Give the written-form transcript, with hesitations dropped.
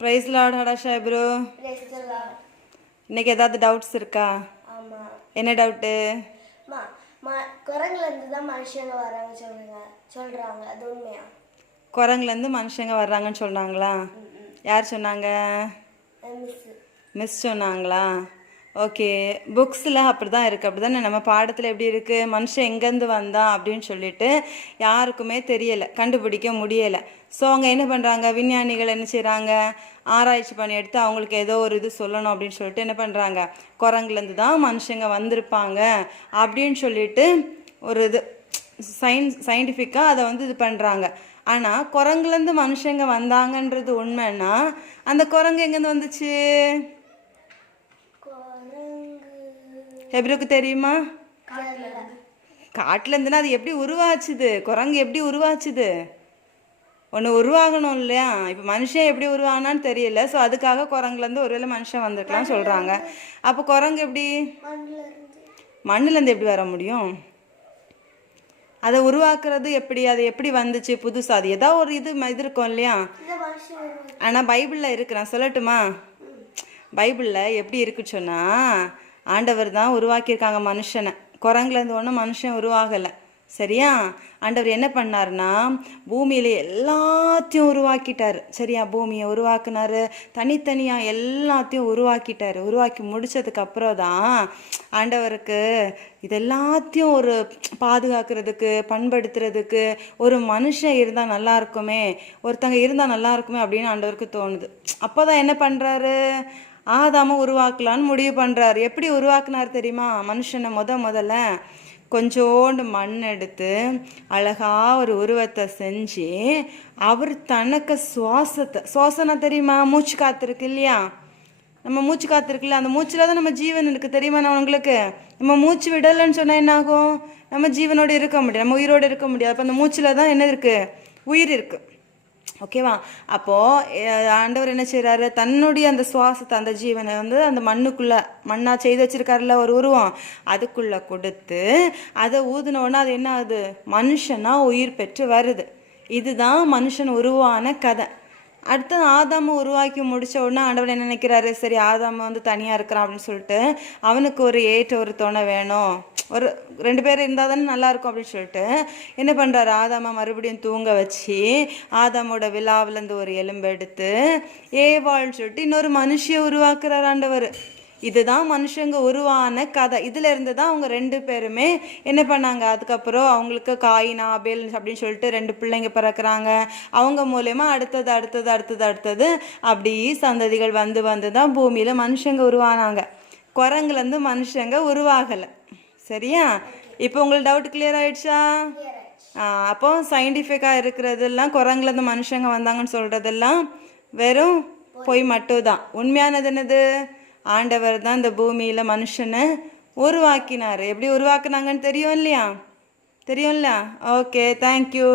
Price Lord ஹடாஷா bro. இன்னைக்கு ஏதாவது doubts இருக்கா? என்ன டவுட்டு? குரங்குலேருந்து தான் மனுஷங்க வராங்க சொல்கிறாங்க, அது உண்மையா? குரங்குலேருந்து மனுஷங்க வர்றாங்கன்னு சொன்னாங்களா? யார் சொன்னாங்க? மிஸ் சொன்னாங்களா? ஓகே, புக்ஸில் அப்படி தான் இருக்குது. அப்படி தானே நம்ம பாடத்தில் எப்படி இருக்குது, மனுஷன் எங்கேருந்து வந்தான் அப்படின்னு சொல்லிட்டு யாருக்குமே தெரியலை, கண்டுபிடிக்க முடியலை. ஸோ அவங்க என்ன பண்ணுறாங்க, விஞ்ஞானிகள் என்ன செய்கிறாங்க, ஆராய்ச்சி பண்ணி எடுத்து அவங்களுக்கு ஏதோ ஒரு இது சொல்லணும் அப்படின்னு சொல்லிட்டு என்ன பண்ணுறாங்க, குரங்குலேருந்து தான் மனுஷங்க வந்திருப்பாங்க அப்படின்னு சொல்லிட்டு ஒரு இது சயின்டிஃபிக்காக அதை இது பண்ணுறாங்க. ஆனால் குரங்குலேருந்து மனுஷங்க வந்தாங்கன்றது உண்மைன்னா அந்த குரங்கு எங்கேருந்து வந்துச்சு? எப்ருக்கு தெரியுமா? காட்டுல இருந்துன்னா அது எப்படி உருவாச்சுது? குரங்கு எப்படி உருவாச்சுது? ஒன்று உருவாகணும் இல்லையா? இப்போ மனுஷன் எப்படி உருவானான்னு தெரியல. ஸோ அதுக்காக குரங்குலேருந்து ஒருவேளை மனுஷன் வந்திருக்கலாம் சொல்கிறாங்க. அப்போ குரங்கு எப்படி மண்ணுலேருந்து எப்படி வர முடியும்? அதை உருவாக்குறது எப்படி? அது எப்படி வந்துச்சு புதுசாக? அது ஏதாவது ஒரு இது இருக்கும் இல்லையா? ஆனால் பைபிளில் இருக்கு, நான் சொல்லட்டுமா? பைபிளில் எப்படி இருக்குன்னு சொன்னால், ஆண்டவர் தான் உருவாக்கியிருக்காங்க மனுஷனை. குரங்குலேருந்து ஒன்றும் மனுஷன் உருவாகலை, சரியா? ஆண்டவர் என்ன பண்ணார்னா, பூமியில் எல்லாத்தையும் உருவாக்கிட்டார், சரியா? பூமியை உருவாக்குனார், தனித்தனியாக எல்லாத்தையும் உருவாக்கிட்டார். உருவாக்கி முடித்ததுக்கப்புறம் தான் ஆண்டவருக்கு இது எல்லாத்தையும் ஒரு பாதுகாக்கிறதுக்கு, பண்படுத்துறதுக்கு ஒரு மனுஷன் இருந்தால் நல்லா இருக்குமே, ஒருத்தங்க இருந்தால் நல்லா இருக்குமே அப்படின்னு ஆண்டவருக்கு தோணுது. அப்போ தான் என்ன பண்ணுறாரு, ஆதாம உருவாக்கலான்னு முடிவு பண்ணுறாரு. எப்படி உருவாக்குனார் தெரியுமா? மனுஷனை முதல்ல கொஞ்சோண்டு மண் எடுத்து அழகாக ஒரு உருவத்தை செஞ்சு, அவர் தனக்கு சுவாசனம் தெரியுமா? மூச்சு காத்திருக்கு இல்லையா? நம்ம மூச்சு காத்திருக்குல்ல, அந்த மூச்சில் தான் நம்ம ஜீவன் இருக்குது, தெரியுமா? நான் உங்களுக்கு நம்ம மூச்சு விடலைன்னு சொன்னால் என்ன ஆகும்? நம்ம ஜீவனோடு இருக்க முடியாது, நம்ம உயிரோடு இருக்க முடியாது. அப்போ அந்த மூச்சில் தான் என்ன இருக்குது? உயிர் இருக்குது, ஓகேவா? அப்போது ஆண்டவர் என்ன செய்கிறாரு, தன்னுடைய அந்த சுவாசத்தை, அந்த ஜீவனை அந்த மண்ணுக்குள்ளே, மண்ணாக செய்து வச்சுருக்காருல ஒரு உருவம், அதுக்குள்ளே கொடுத்து அதை ஊதுனோன்னா அது என்ன ஆகுது? மனுஷனாக உயிர் பெற்று வருது. இதுதான் மனுஷன் உருவான கதை. அடுத்தது ஆதாமை உருவாக்கி முடித்த உடனே ஆண்டவர் என்ன நினைக்கிறாரு, சரி ஆதாமை தனியாக இருக்கிறான் அப்படின்னு சொல்லிட்டு அவனுக்கு ஒரு ஏற்ற ஒரு துணை வேணும், ஒரு 2 பேர் இருந்தால் தானே நல்லாயிருக்கும் அப்படின்னு சொல்லிட்டு என்ன பண்ணுறாரு, ஆதாமை மறுபடியும் தூங்க வச்சு ஆதாமோட விழாவிலேருந்து ஒரு எலும்பு எடுத்து ஏவாள்னு சொல்லிட்டு இன்னொரு மனுஷியை உருவாக்குறார் ஆண்டவர். இதுதான் மனுஷங்க உருவான கதை. இதில் இருந்து தான் அவங்க 2 பேருமே என்ன பண்ணாங்க, அதுக்கப்புறம் அவங்களுக்கு காயின் ஆபேல் அப்படின்னு சொல்லிட்டு 2 பிள்ளைங்க பிறக்கிறாங்க. அவங்க மூலயமா அடுத்தது அப்படி சந்ததிகள் வந்து தான் பூமியில் மனுஷங்க உருவானாங்க. குரங்குலேருந்து மனுஷங்க உருவாகலை, சரியா? இப்போ உங்களுக்கு டவுட் கிளியர் ஆயிடுச்சா? அப்போ சயின்டிஃபிக்காக இருக்கிறதெல்லாம் குரங்குலேருந்து மனுஷங்க வந்தாங்கன்னு சொல்கிறதெல்லாம் வெறும் பொய் மட்டும்தான். உண்மையானது என்னது? ஆண்டவர் தான் இந்த பூமியில் மனுஷனை உருவாக்கினார். எப்படி உருவாக்குனாங்கன்னு தெரியும் இல்லையா? Okay, thank you.